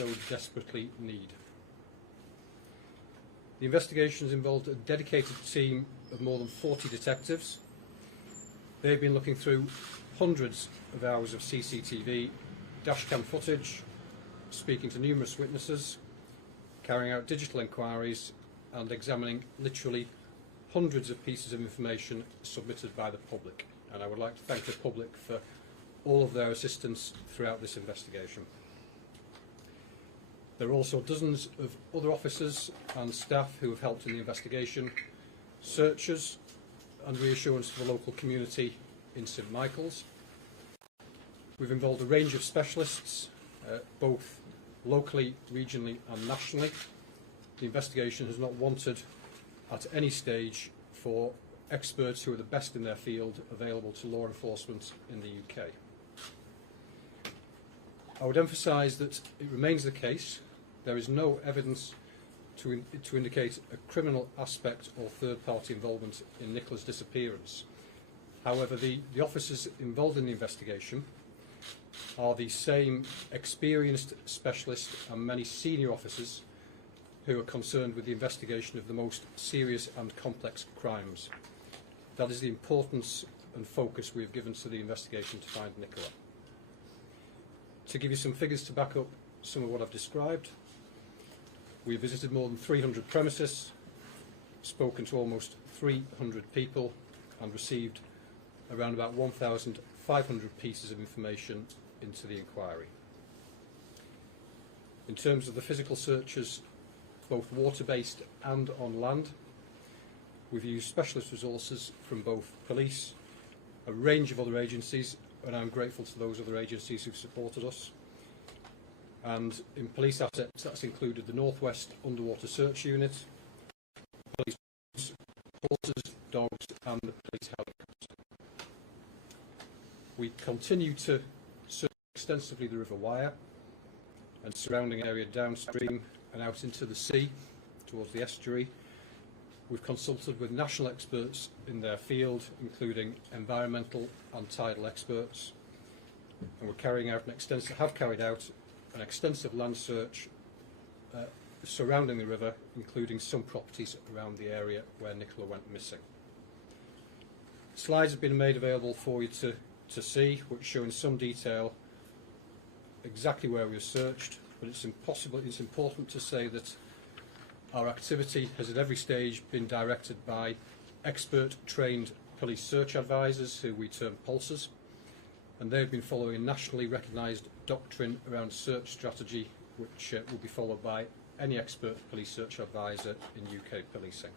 so desperately need. The investigation has involved a dedicated team of more than 40 detectives. They've been looking through hundreds of hours of CCTV, dashcam footage, speaking to numerous witnesses, carrying out digital inquiries and examining literally hundreds of pieces of information submitted by the public. And I would like to thank the public for all of their assistance throughout this investigation. There are also dozens of other officers and staff who have helped in the investigation, searchers and reassurance for the local community in St Michael's. We've involved a range of specialists, both locally, regionally and nationally. The investigation has not wanted at any stage for experts who are the best in their field available to law enforcement in the UK. I would emphasise that it remains the case there is no evidence to indicate a criminal aspect or third-party involvement in Nicola's disappearance. However, the officers involved in the investigation are the same experienced specialists and many senior officers who are concerned with the investigation of the most serious and complex crimes. That is the importance and focus we have given to the investigation to find Nicola. To give you some figures to back up some of what I've described, we have visited more than 300 premises, spoken to almost 300 people and received around about 1,500 pieces of information into the inquiry. In terms of the physical searches, both water-based and on land, we've used specialist resources from both police, a range of other agencies, and I'm grateful to those other agencies who've supported us. And in police assets, that's included the North West Underwater Search Unit, police horses, dogs and the police helicopter. We continue to search extensively the River Wyre and surrounding area downstream and out into the sea towards the estuary. We've consulted with national experts in their field, including environmental and tidal experts, and have carried out an extensive land search surrounding the river, including some properties around the area where Nicola went missing. Slides have been made available for you to see, which show in some detail exactly where we have searched, but it's important to say that our activity has at every stage been directed by expert trained police search advisors who we term pulsers, and they've been following a nationally recognised doctrine around search strategy which will be followed by any expert police search advisor in UK policing.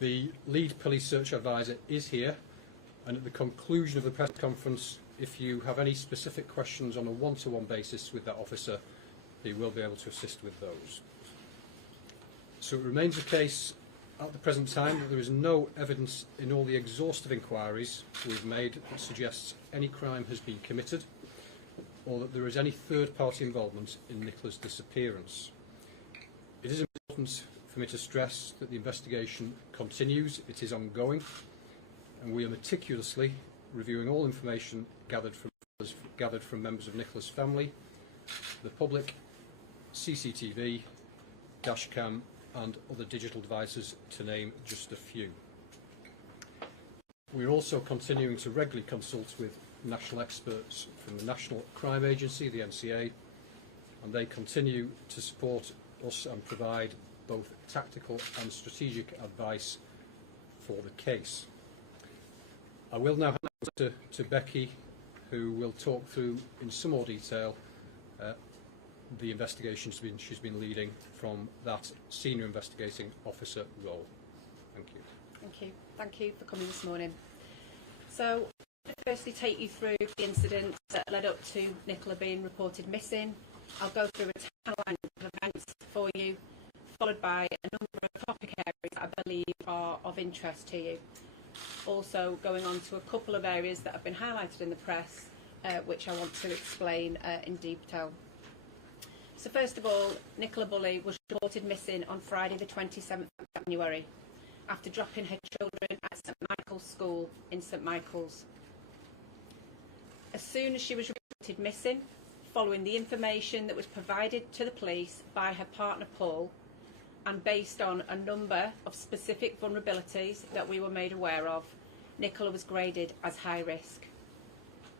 The lead police search advisor is here, and at the conclusion of the press conference, if you have any specific questions on a one-to-one basis with that officer, he will be able to assist with those. So it remains the case at the present time that there is no evidence in all the exhaustive inquiries we've made that suggests any crime has been committed or that there is any third-party involvement in Nicola's disappearance. It is important for me to stress that the investigation continues, it is ongoing, and we are meticulously reviewing all information gathered from members of Nicola's family, the public, CCTV, dashcam and other digital devices, to name just a few. We are also continuing to regularly consult with national experts from the National Crime Agency, the NCA, and they continue to support us and provide both tactical and strategic advice for the case. I will now hand over to Becky, who will talk through in some more detail the investigation she's been leading from that senior investigating officer role. Thank you. Thank you. Thank you for coming this morning. So, I'll firstly take you through the incident that led up to Nicola being reported missing. I'll go through a timeline of events for you, followed by a number of topic areas that I believe are of interest to you. Also going on to a couple of areas that have been highlighted in the press, which I want to explain in detail. So first of all, Nicola Bulley was reported missing on Friday the 27th of January after dropping her children at St Michael's School in St Michael's. As soon as she was reported missing, following the information that was provided to the police by her partner Paul, and based on a number of specific vulnerabilities that we were made aware of, Nicola was graded as high risk.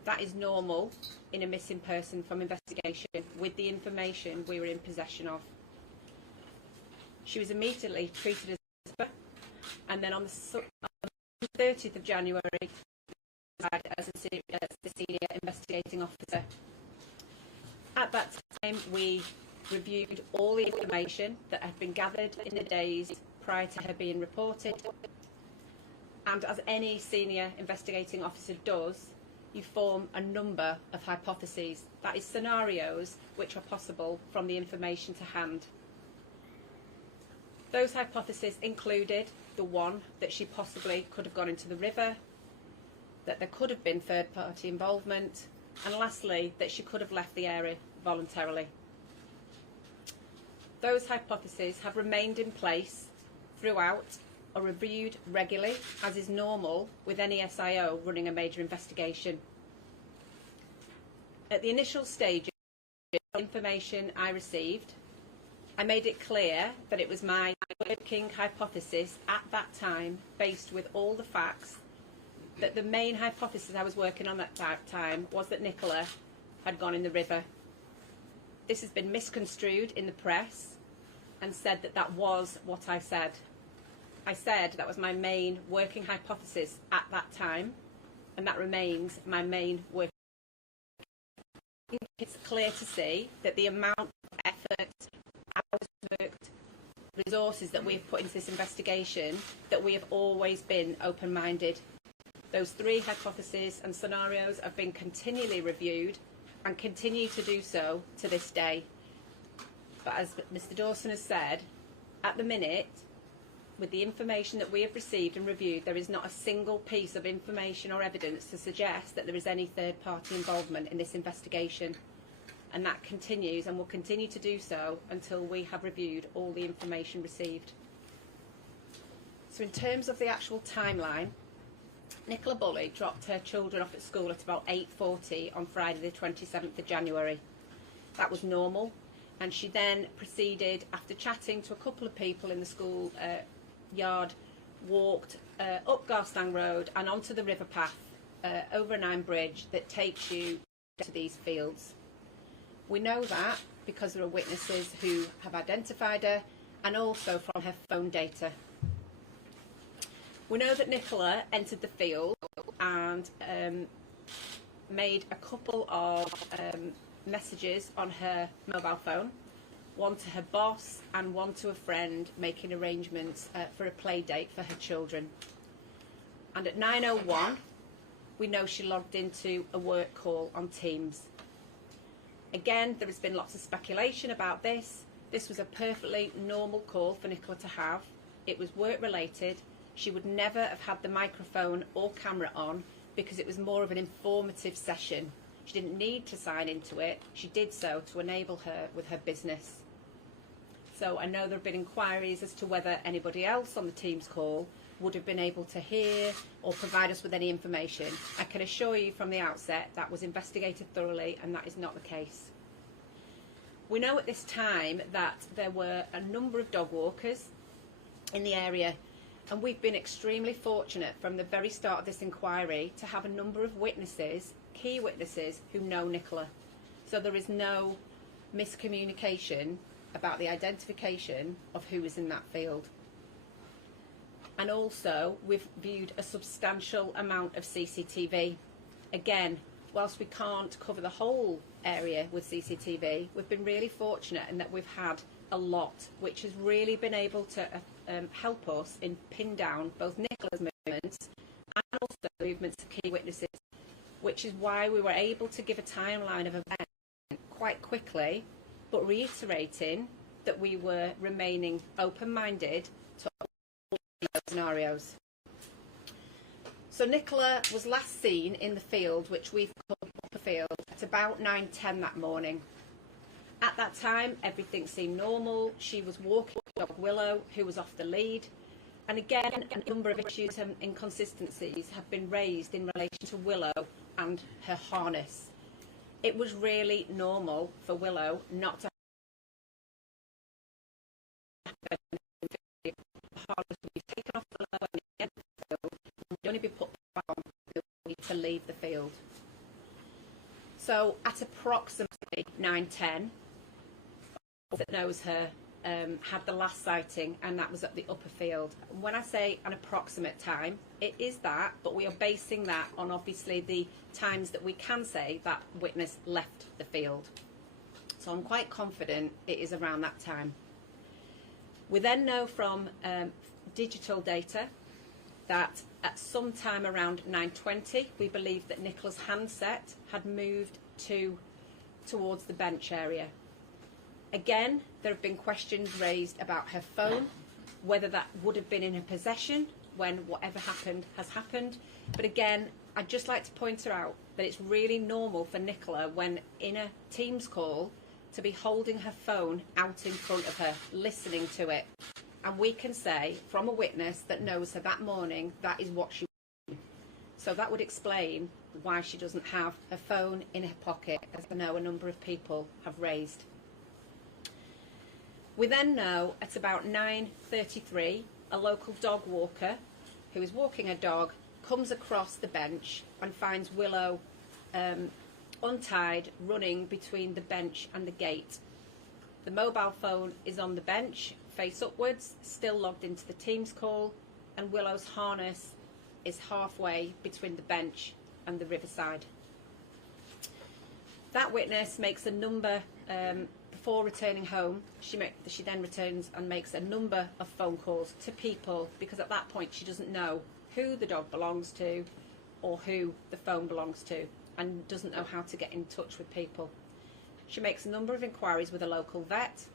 That is normal in a missing person from investigation with the information we were in possession of. She was immediately treated as a suspect, and then on the 30th of January as the senior investigating officer. At that time, we reviewed all the information that had been gathered in the days prior to her being reported, and as any senior investigating officer does, you form a number of hypotheses, that is scenarios which are possible from the information to hand. Those hypotheses included the one that she possibly could have gone into the river, that there could have been third-party involvement, and lastly, that she could have left the area voluntarily. Those hypotheses have remained in place throughout, are reviewed regularly, as is normal with any SIO running a major investigation. At the initial stages of the information I received, I made it clear that it was my working hypothesis at that time, based with all the facts, that the main hypothesis I was working on at that time was that Nicola had gone in the river. This has been misconstrued in the press and said that that was what I said. I said that was my main working hypothesis at that time, and that remains my main working hypothesis. It's clear to see that the amount of effort, hours worked, resources that we've put into this investigation, that we have always been open-minded. Those three hypotheses and scenarios have been continually reviewed and continue to do so to this day. But as Mr. Dawson has said, at the minute, with the information that we have received and reviewed, there is not a single piece of information or evidence to suggest that there is any third-party involvement in this investigation. And that continues and will continue to do so until we have reviewed all the information received. So in terms of the actual timeline, Nicola Bulley dropped her children off at school at about 8:40 on Friday the 27th of January. That was normal, and she then proceeded, after chatting to a couple of people in the school yard, walked up Garstang Road and onto the river path over an iron bridge that takes you to these fields. We know that because there are witnesses who have identified her, and also from her phone data. We know that Nicola entered the field and made a couple of messages on her mobile phone, one to her boss and one to a friend, making arrangements for a play date for her children. And at 9:01, we know she logged into a work call on Teams. Again, there has been lots of speculation about this. This was a perfectly normal call for Nicola to have. It was work-related. She would never have had the microphone or camera on because it was more of an informative session. She didn't need to sign into it. She did so to enable her with her business. So I know there have been inquiries as to whether anybody else on the Teams call would have been able to hear or provide us with any information. I can assure you from the outset that was investigated thoroughly, and that is not the case. We know at this time that there were a number of dog walkers in the area, and we've been extremely fortunate from the very start of this inquiry to have a number of witnesses, key witnesses, who know Nicola. So there is no miscommunication about the identification of who is in that field. And also, we've viewed a substantial amount of CCTV. Again, whilst we can't cover the whole area with CCTV, we've been really fortunate in that we've had a lot, which has really been able to help us in pin down both Nicola's movements and also the movements of key witnesses, which is why we were able to give a timeline of events quite quickly, but reiterating that we were remaining open-minded to all those scenarios. So Nicola was last seen in the field, which we've called Upper Field, at about 9:10 that morning. At that time, everything seemed normal. She was walking dog Willow, who was off the lead. And again, a number of issues and inconsistencies have been raised in relation to Willow and her harness. it was really normal for Willow not to happen. Harness would be taken off Willow and the field, and would only be put back on to leave the field. So at approximately 9:10, that knows her had the last sighting, and that was at the upper field. When I say an approximate time, it is that, but we are basing that on obviously the times that we can say that witness left the field. So I'm quite confident it is around that time. We then know from digital data that at some time around 9:20, we believe that Nicola's handset had moved towards the bench area. Again, there have been questions raised about her phone, whether that would have been in her possession when whatever happened has happened. But again, I'd just like to point her out that it's really normal for Nicola, when in a Teams call, to be holding her phone out in front of her, listening to it. And we can say, from a witness that knows her that morning, that is what she was doing. So that would explain why she doesn't have her phone in her pocket, as I know a number of people have raised. We then know at about 9:33, a local dog walker who is walking a dog comes across the bench and finds Willow untied, running between the bench and the gate. The mobile phone is on the bench, face upwards, still logged into the Teams call, and Willow's harness is halfway between the bench and the riverside. That witness makes a number, before returning home, she then returns and makes a number of phone calls to people, because at that point she doesn't know who the dog belongs to or who the phone belongs to, and doesn't know how to get in touch with people. She makes a number of inquiries with a local vet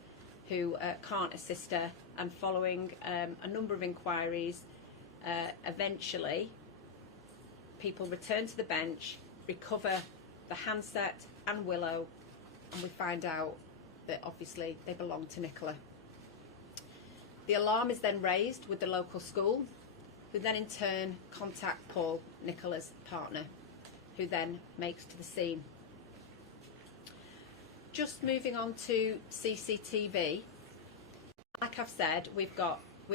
who can't assist her, and following a number of inquiries, eventually people return to the bench, recover the handset and Willow, and we find out that obviously they belong to Nicola. The alarm is then raised with the local school, who then in turn contact Paul, Nicola's partner, who then makes to the scene. Just moving on to CCTV, like I've said, we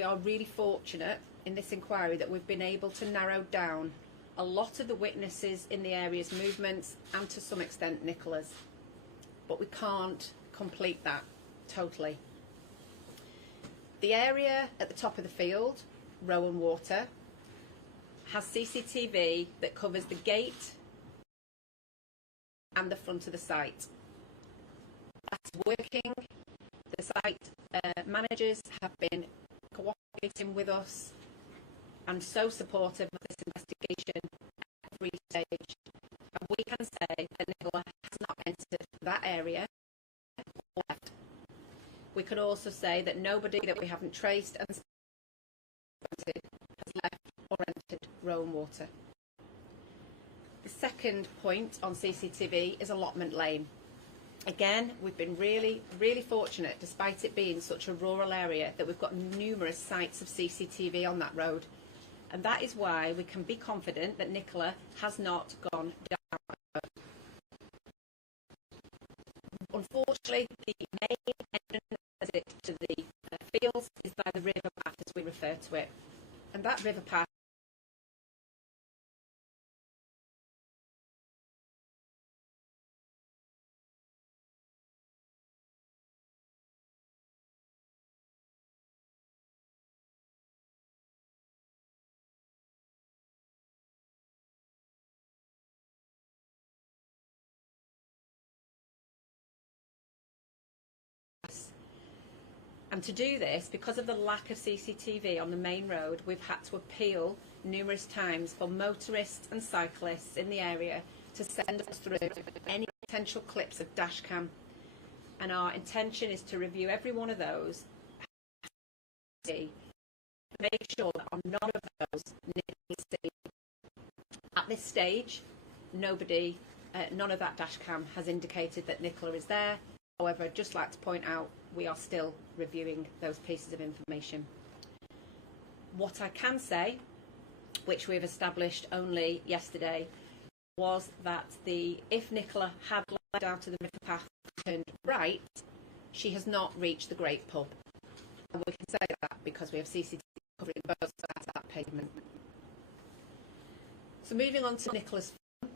are really fortunate in this inquiry that we've been able to narrow down a lot of the witnesses in the area's movements, and to some extent Nicola's, but we can't complete that totally. The area at the top of the field, Rowan Water, has CCTV that covers the gate and the front of the site. That's working. The site managers have been cooperating with us and so supportive of this investigation at every stage. And we can say that Nicola has not entered that area or left. We can also say that nobody that we haven't traced and has left or entered Rowan Water. The second point on CCTV is Allotment Lane. Again, we've been really, really fortunate, despite it being such a rural area, that we've got numerous sites of CCTV on that road. And that is why we can be confident that Nicola has not gone down that road. Unfortunately, the main entrance to the fields is by the river path, as we refer to it. And that river path And to do this, because of the lack of CCTV on the main road, we've had to appeal numerous times for motorists and cyclists in the area to send us through any potential clips of dashcam. And our intention is to review every one of those, to make sure that on none of those Nicola is seen. At this stage, none of that dashcam has indicated that Nicola is there. However, I'd just like to point out, we are still reviewing those pieces of information. What I can say, which we've established only yesterday, was that if Nicola had left led out to the river path and turned right, she has not reached the Great Pub. And we can say that because we have CCTV covering both sides of that pavement. So moving on to Nicola's phone,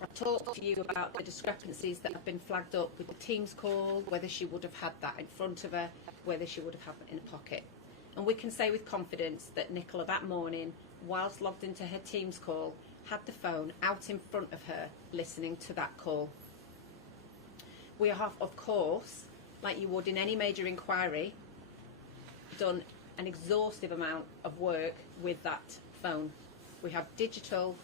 I've talked to you about the discrepancies that have been flagged up with the Teams call, whether she would have had that in front of her, whether she would have had it in a pocket. And we can say with confidence that Nicola that morning, whilst logged into her Teams call, had the phone out in front of her listening to that call. We have, of course, like you would in any major inquiry, done an exhaustive amount of work with that phone. We have digital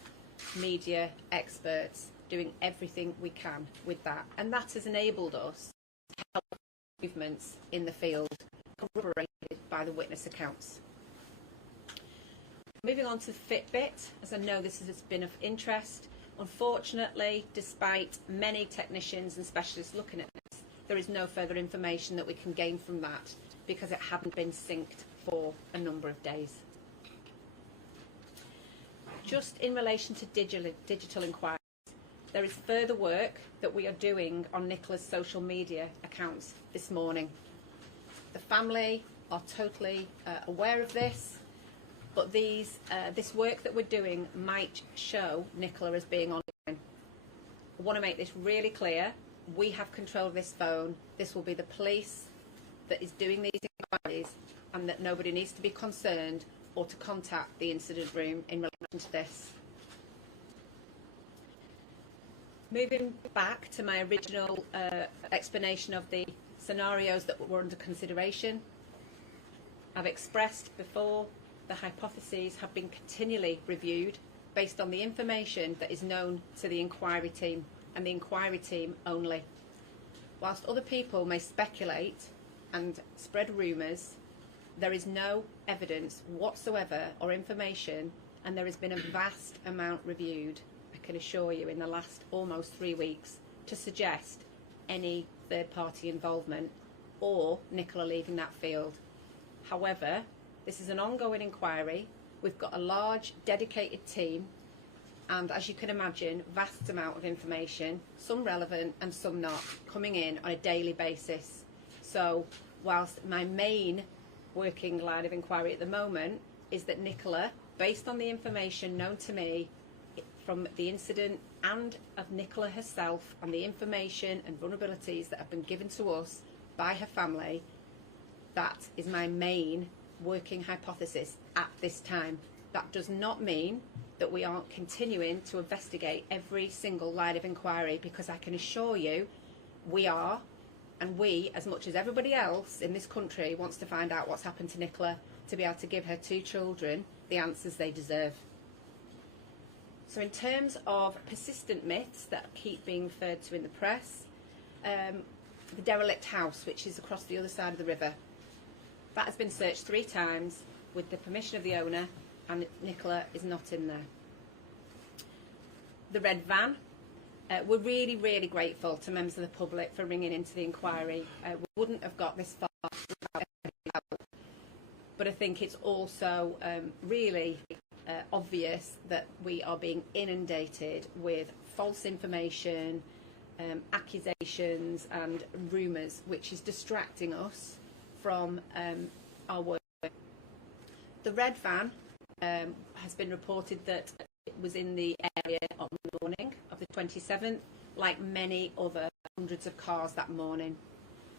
media experts doing everything we can with that, and that has enabled us to help movements in the field, corroborated by the witness accounts. Moving on to the Fitbit, as I know this has been of interest, unfortunately, despite many technicians and specialists looking at this, there is no further information that we can gain from that because it hadn't been synced for a number of days. Just in relation to digital inquiries, there is further work that we are doing on Nicola's social media accounts this morning. The family are totally aware of this, but this work that we're doing might show Nicola as being online. I want to make this really clear. We have control of this phone. This will be the police that is doing these inquiries, and that nobody needs to be concerned or to contact the incident room in relation to this. Moving back to my original explanation of the scenarios that were under consideration, I've expressed before the hypotheses have been continually reviewed based on the information that is known to the inquiry team and the inquiry team only. Whilst other people may speculate and spread rumours, there is no evidence whatsoever or information, and there has been a vast amount reviewed, I can assure you, in the last almost 3 weeks to suggest any third-party involvement or Nicola leaving that field. However, this is an ongoing inquiry. We've got a large dedicated team, and as you can imagine, vast amount of information, some relevant and some not, coming in on a daily basis. So whilst my main working line of inquiry at the moment is that Nicola, based on the information known to me from the incident and of Nicola herself and the information and vulnerabilities that have been given to us by her family, that is my main working hypothesis at this time. That does not mean that we aren't continuing to investigate every single line of inquiry, because I can assure you we are, and we, as much as everybody else in this country, wants to find out what's happened to Nicola to be able to give her 2 children the answers they deserve. So in terms of persistent myths that keep being referred to in the press, the derelict house, which is across the other side of the river, that has been searched 3 times with the permission of the owner, and Nicola is not in there. The red van, we're really, really grateful to members of the public for ringing into the inquiry. We wouldn't have got this far without anybody help. But I think it's also really obvious that we are being inundated with false information, accusations and rumours, which is distracting us from our work. The red van has been reported that it was in the area on the morning of the 27th, like many other hundreds of cars that morning.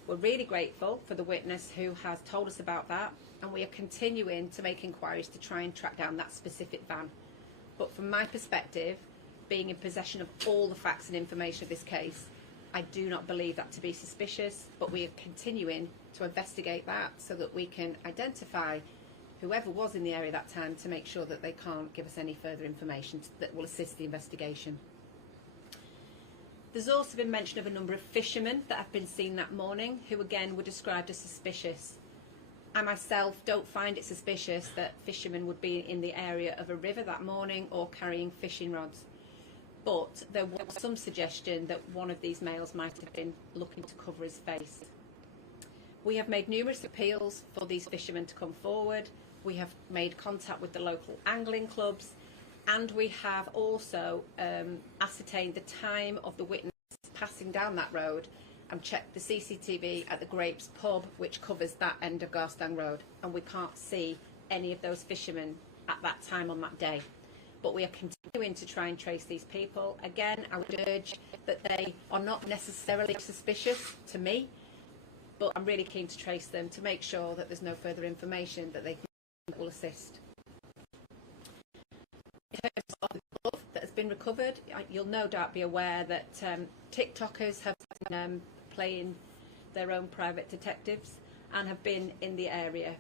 We're really grateful for the witness who has told us about that, and we are continuing to make inquiries to try and track down that specific van. But from my perspective, being in possession of all the facts and information of this case, I do not believe that to be suspicious, but we are continuing to investigate that so that we can identify whoever was in the area that time to make sure that they can't give us any further information that will assist the investigation. There's also been mention of a number of fishermen that have been seen that morning who again were described as suspicious. I myself don't find it suspicious that fishermen would be in the area of a river that morning or carrying fishing rods. But there was some suggestion that one of these males might have been looking to cover his face. We have made numerous appeals for these fishermen to come forward. We have made contact with the local angling clubs, and we have also ascertained the time of the witness passing crossing down that road and checked the CCTV at the Grapes pub, which covers that end of Garstang Road, and we can't see any of those fishermen at that time on that day. But we are continuing to try and trace these people. Again, I would urge that they are not necessarily suspicious to me, but I'm really keen to trace them to make sure that there's no further information that they can will assist. In terms of the glove that has been recovered, you'll no doubt be aware that TikTokers have been playing their own private detectives and have been in the area.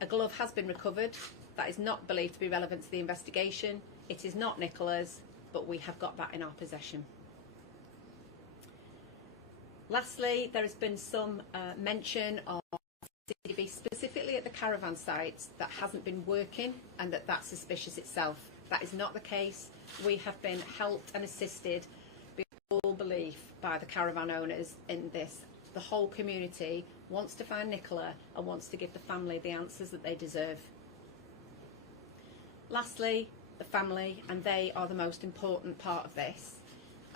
A glove has been recovered. That is not believed to be relevant to the investigation. It is not Nicola's, but we have got that in our possession. Lastly, there has been some mention of CCTV specifically at the caravan sites that hasn't been working and that's suspicious itself. That is not the case. We have been helped and assisted beyond all belief by the caravan owners in this. The whole community wants to find Nicola and wants to give the family the answers that they deserve. Lastly, the family, and they are the most important part of this.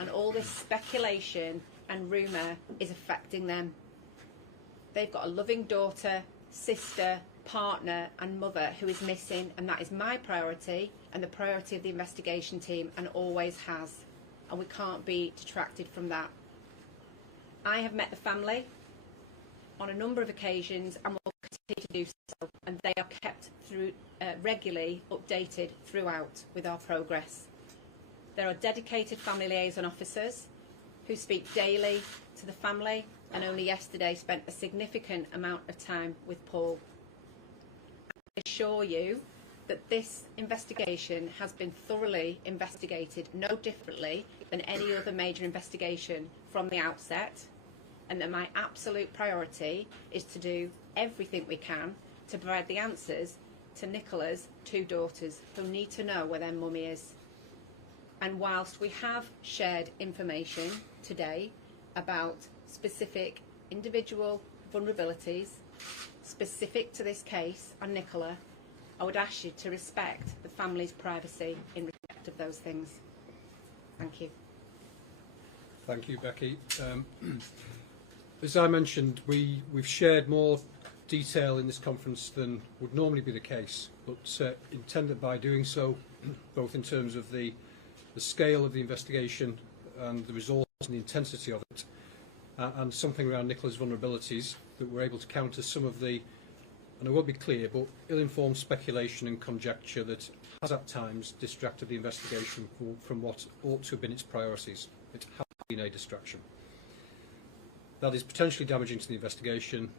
And all this speculation and rumour is affecting them. They've got a loving daughter, sister, partner and mother who is missing, and that is my priority and the priority of the investigation team, and always has. And we can't be detracted from that. I have met the family on a number of occasions and will continue to do so, and they are kept through regularly updated throughout with our progress. There are dedicated family liaison officers who speak daily to the family, and only yesterday spent a significant amount of time with Paul. I assure you that this investigation has been thoroughly investigated, no differently than any other major investigation from the outset, and that my absolute priority is to do everything we can to provide the answers to Nicola's two daughters who need to know where their mummy is. And whilst we have shared information today about specific individual vulnerabilities specific to this case and Nicola, I would ask you to respect the family's privacy in respect of those things. Thank you. Thank you, Becky. As I mentioned, we've shared more detail in this conference than would normally be the case, but intend that by doing so, both in terms of the scale of the investigation and the resource and the intensity of it, and something around Nicola's vulnerabilities, that we're able to counter some of the, and I won't be clear, but ill-informed speculation and conjecture that has at times distracted the investigation from what ought to have been its priorities. It has been a distraction. That is potentially damaging to the investigation,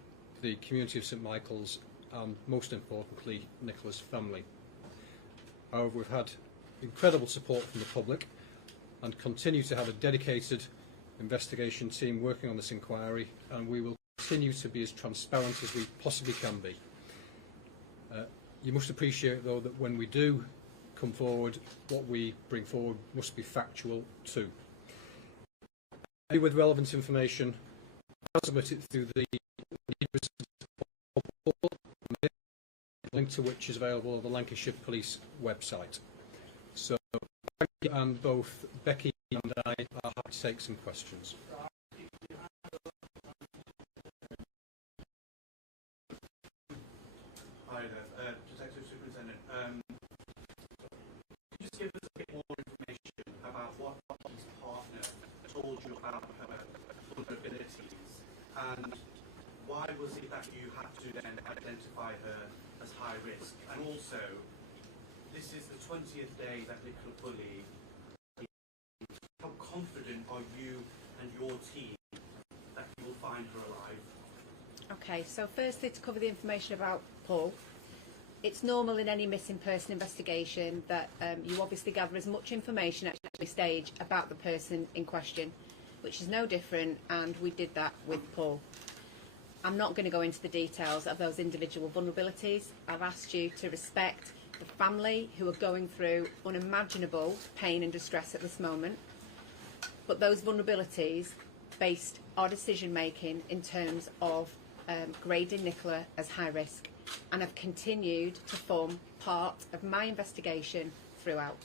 the community of St Michael's, and most importantly, Nicola's family. However, we've had incredible support from the public and continue to have a dedicated investigation team working on this inquiry, and we will continue to be as transparent as we possibly can be. You must appreciate, though, that when we do come forward, what we bring forward must be factual too. With relevant information, I'll submit it through the link to which is available on the Lancashire Police website. So, thank you, and both Becky and I are happy to take some questions. Hi there, Detective Superintendent. Can you just give us a bit more information about what his partner told you about her vulnerabilities, and why was it that you had to then identify her as high risk? And also, this is the 20th day that Nicola Bulley. How confident are you and your team that you will find her alive? Okay, so firstly, to cover the information about Paul, it's normal in any missing person investigation that you obviously gather as much information at every stage about the person in question, which is no different, and we did that with Paul. I'm not going to go into the details of those individual vulnerabilities. I've asked you to respect the family who are going through unimaginable pain and distress at this moment, but those vulnerabilities based our decision making in terms of grading Nicola as high risk, and have continued to form part of my investigation throughout.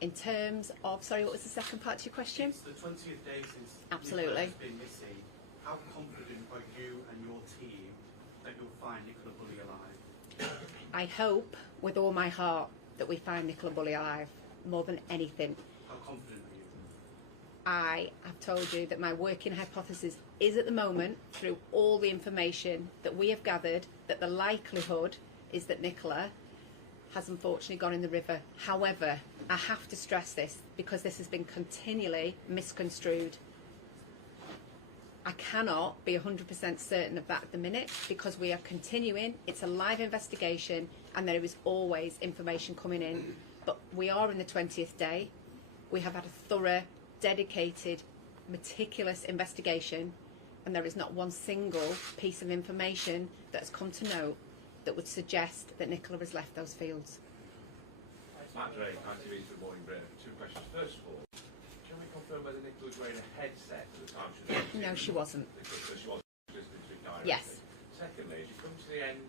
In terms of, sorry, what was the second part to your question? It's the 20th day since Absolutely. Nicola has been missing. How confident are you and your team that you'll find Nicola Bulley alive? I hope with all my heart that we find Nicola Bulley alive, more than anything. How confident are you? I have told you that my working hypothesis is at the moment, through all the information that we have gathered, that the likelihood is that Nicola has unfortunately gone in the river. However, I have to stress this because this has been continually misconstrued. I cannot be 100% certain of that at the minute because we are continuing. It's a live investigation and there is always information coming in. But we are in the 20th day. We have had a thorough, dedicated, meticulous investigation, and there is not one single piece of information that has come to note that would suggest that Nicola has left those fields. Matt Drake, ITV Good Morning Britain. Two questions. First of all, can we confirm whether Nicola was wearing a headset at the time she was No, she wasn't. So she wasn't listening to it directly? Yes. Secondly, as you come to the end,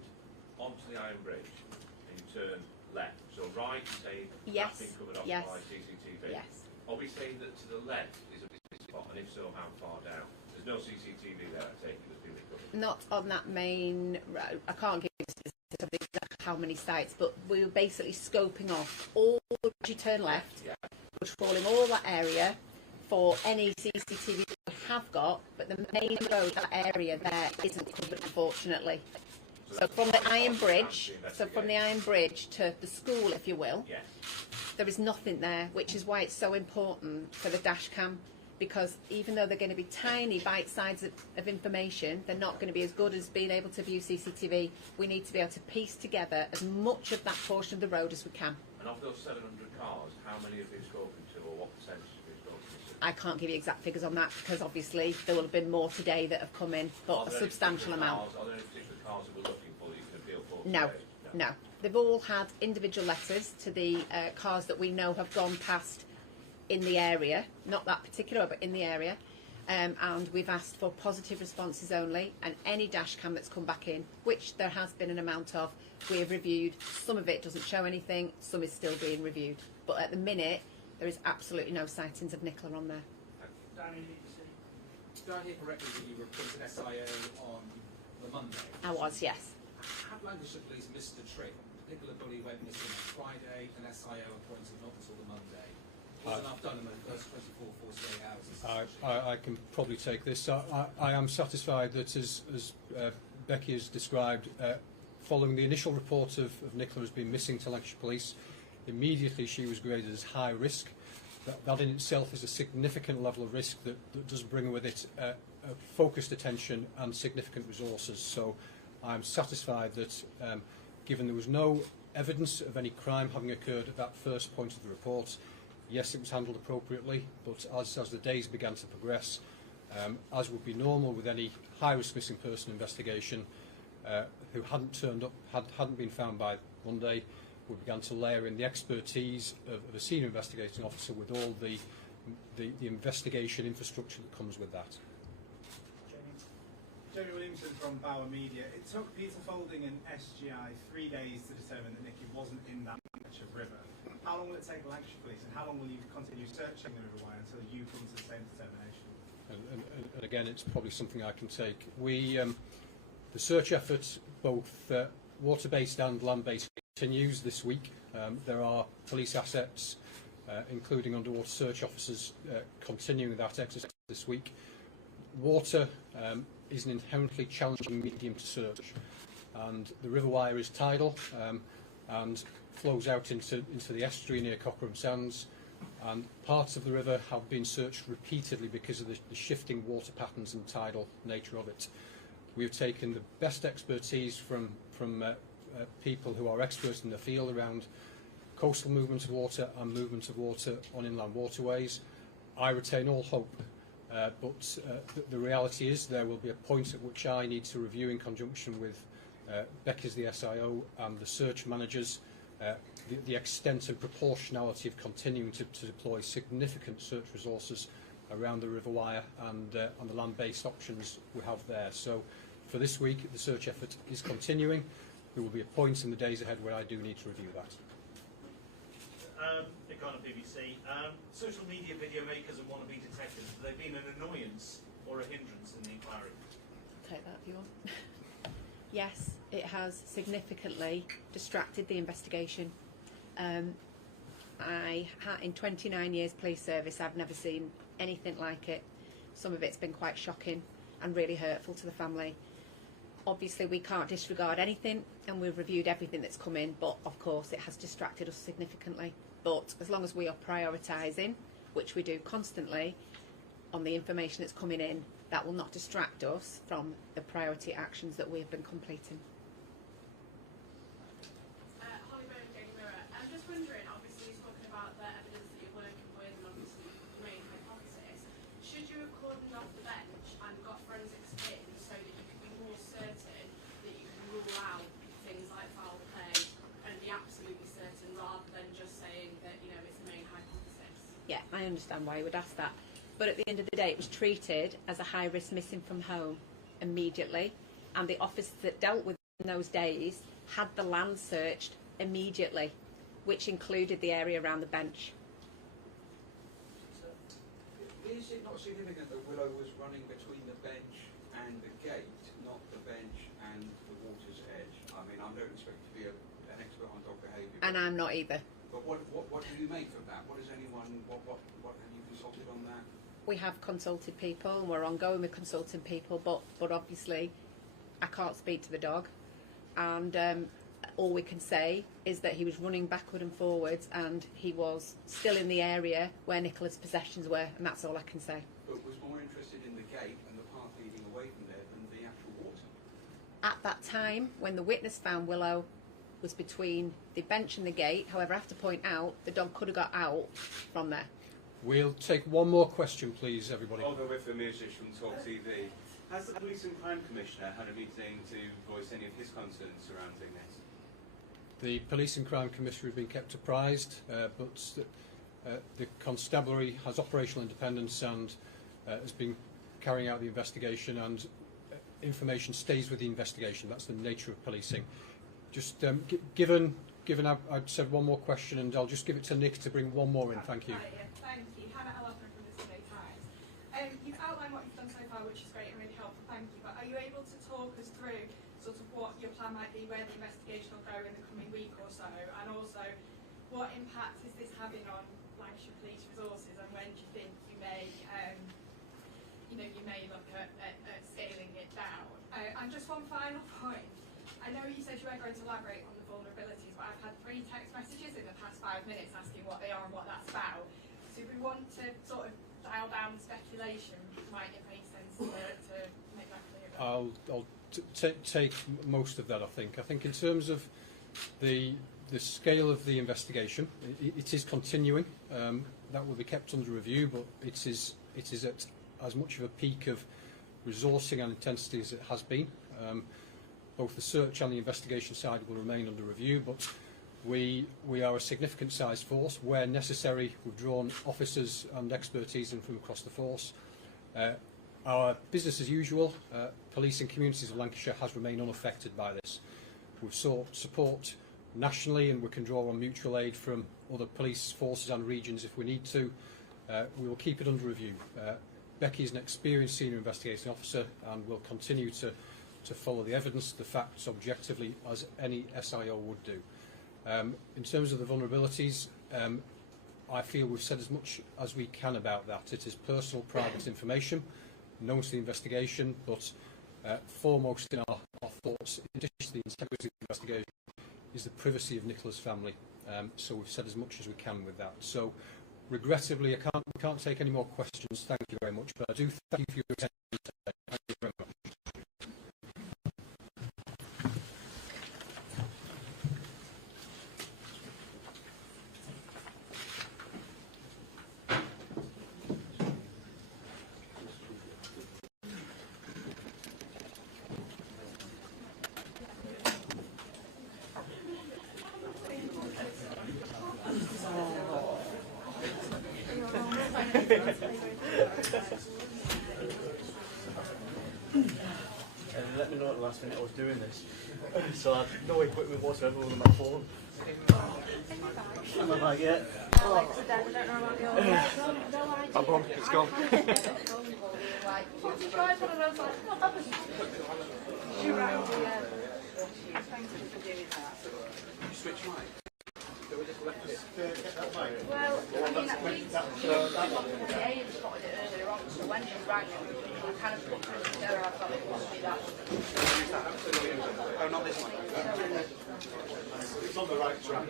onto the Iron Bridge, and you turn left, so right, you say Yes. that's been covered off Yes. by CCTV. Yes. Are we saying that to the left is a busy spot, and if so, how far down? There's no CCTV there, I take it, that's been recovered. Not on that main road. I can't give you specifics of exactly how many sites, but we were basically scoping off all as you turn left, Yeah. patrolling all that area for any CCTV we have got, but the main road, that area there, isn't covered, unfortunately. So from the Iron Bridge, to the school, if you will, Yes. there is nothing there, which is why it's so important for the dash cam, because even though they're going to be tiny bite sizes of information, they're not going to be as good as being able to view CCTV. We need to be able to piece together as much of that portion of the road as we can. And of those 700 cars, how many have been spoken to, or what percentage have been spoken to? I can't give you exact figures on that because obviously there will have been more today that have come in, but a substantial amount. Are there any particular cars that we're looking for that you can appeal for? No, today? no. They've all had individual letters to the cars that we know have gone past in the area, not that particular, but in the area. And we've asked for positive responses only, and any dash cam that's come back in, which there has been an amount of, we have reviewed. Some of it doesn't show anything, some is still being reviewed. But at the minute, there is absolutely no sightings of Nicola on there. Danny, did I hear correctly that you were appointed SIO on the Monday? I was, yes. Have Lancashire Police missed a trick? Nicola Bulley went missing on Friday, an SIO appointed not until the Monday. Was enough done in the first 24, 48 hours? I can probably take this. I am satisfied that, as Becky has described, following the initial report of Nicola as being missing to Lancashire Police, immediately she was graded as high risk. That in itself is a significant level of risk that does bring with it focused attention and significant resources. So I'm satisfied that, given there was no evidence of any crime having occurred at that first point of the report, yes, it was handled appropriately, but as the days began to progress, as would be normal with any high-risk missing person investigation, who hadn't turned up, hadn't been found by Monday, we began to layer in the expertise of a senior investigating officer with all the investigation infrastructure that comes with that. Jamie Williamson from Bauer Media. It took Peter Folding and SGI 3 days to determine that Nicky wasn't in that Lancashire River. How long will it take the Lancashire Police, and how long will you continue searching the River Wye until you come to the same determination? And again, it's probably something I can take. The search effort, both water-based and land-based, continues this week. There are police assets, including underwater search officers, continuing that exercise this week. Water is an inherently challenging medium to search, and the River Wye is tidal and flows out into the estuary near Cockerham Sands, and parts of the river have been searched repeatedly because of the shifting water patterns and tidal nature of it. We've taken the best expertise from people who are experts in the field around coastal movement of water and movement of water on inland waterways. I retain all hope, but the reality is there will be a point at which I need to review, in conjunction with Becky as the SIO and the search managers, the extent and proportionality of continuing to deploy significant search resources around the River Wye and on the land-based options we have there. So for this week, the search effort is continuing. There will be a point in the days ahead where I do need to review that. Nicola BBC. Social media video makers and wannabe detectives, have they been an annoyance or a hindrance in the inquiry? Take that if you want. Yes, it has significantly distracted the investigation. In 29 years police service, I've never seen anything like it. Some of it's been quite shocking and really hurtful to the family. Obviously, we can't disregard anything, and we've reviewed everything that's come in, but of course it has distracted us significantly. But as long as we are prioritising, which we do constantly, on the information that's coming in, that will not distract us from the priority actions that we have been completing. I'm just wondering, obviously talking about the evidence that you're working with and obviously the main hypothesis, should you have cordoned off the bench and got forensics in so that you could be more certain that you can rule out things like foul play and be absolutely certain rather than just saying that, you know, it's the main hypothesis? Yeah, I understand why you would ask that. But at the end of the day, it was treated as a high risk missing from home immediately, and the officers that dealt with it in those days had the land searched immediately, which included the area around the bench. Is it not significant that Willow was running between the bench and the gate, not the bench and the water's edge? I mean, I don't expect to be an expert on dog behaviour. And I'm not either. But what do you make of that? What have you consulted on that? We have consulted people, and we're ongoing with consulting people, but obviously I can't speak to the dog, and all we can say is that he was running backward and forwards, and he was still in the area where Nicola's possessions were, and that's all I can say. But was more interested in the gate and the path leading away from there than the actual water? At that time, when the witness found Willow was between the bench and the gate, however, I have to point out the dog could have got out from there. We'll take one more question, please, everybody. Oliver Whitford-Mircic from Talk TV. Has the Police and Crime Commissioner had a meeting to voice any of his concerns surrounding this? The Police and Crime Commissioner has been kept apprised, but the constabulary has operational independence and has been carrying out the investigation, and information stays with the investigation. That's the nature of policing. Just given I've said one more question, and I'll just give it to Nick to bring one more in. Thank you. Thank you. Hannah Elephant from the Sunday Times. You've outlined what you've done so far, which is great and really helpful. Thank you. But are you able to talk us through sort of what your plan might be, where the investigation will go in the coming week or so, and also what impact is this having on Lancashire Police resources, and when do you think you may, you may look at scaling it down? And just one final point. I know you said you weren't going to elaborate on the vulnerabilities, but I've had 3 text messages in the past 5 minutes asking what they are and what that's about. So if we want to sort of dial down the speculation, might it make sense to make that clear? I'll take most of that, I think. I think in terms of the scale of the investigation, it is continuing. That will be kept under review, but it is at as much of a peak of resourcing and intensity as it has been. Both the search and the investigation side will remain under review, but we are a significant size force. Where necessary, we've drawn officers and expertise in from across the force. Our business as usual, police and communities of Lancashire, has remained unaffected by this. We've sought support nationally, and we can draw on mutual aid from other police forces and regions if we need to. We will keep it under review. Becky is an experienced senior investigating officer and will continue to follow the evidence, the facts objectively, as any SIO would do. In terms of the vulnerabilities, I feel we've said as much as we can about that. It is personal, private information known to the investigation, but foremost in our thoughts, in addition to the integrity of the investigation, is the privacy of Nicola's family. So we've said as much as we can with that. So regrettably, we can't take any more questions. Thank you very much, but I do thank you for your attention today. Thank you very much. and let me know at the last minute I was doing this. So I had no equipment whatsoever with my phone. And I'm like, yeah. Alex, I don't know about your I'm on, it's gone. like, what's the drive on? And I was like, oh, that was you right. Thank you for doing that. You switch mic. Well, I mean, at least the Ian spotted it earlier on, so when she rang it, I kind of put it together, I thought it must be that. Oh, not this one. It's on the right track.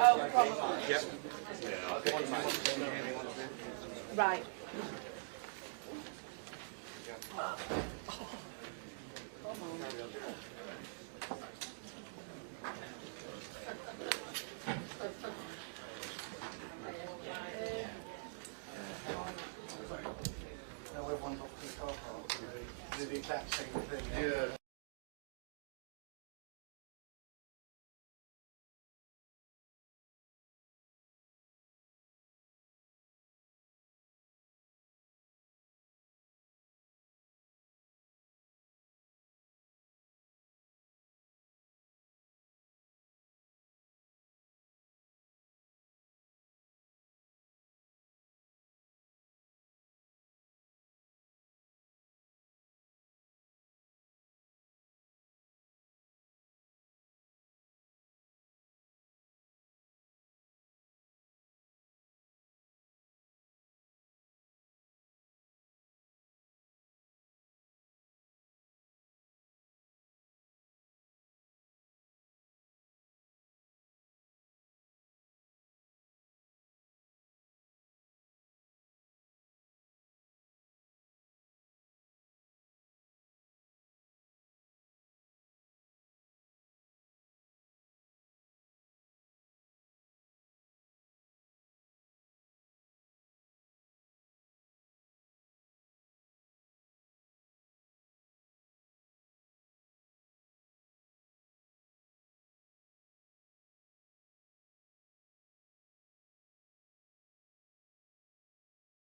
Oh, probably. Yep. Right. Come on.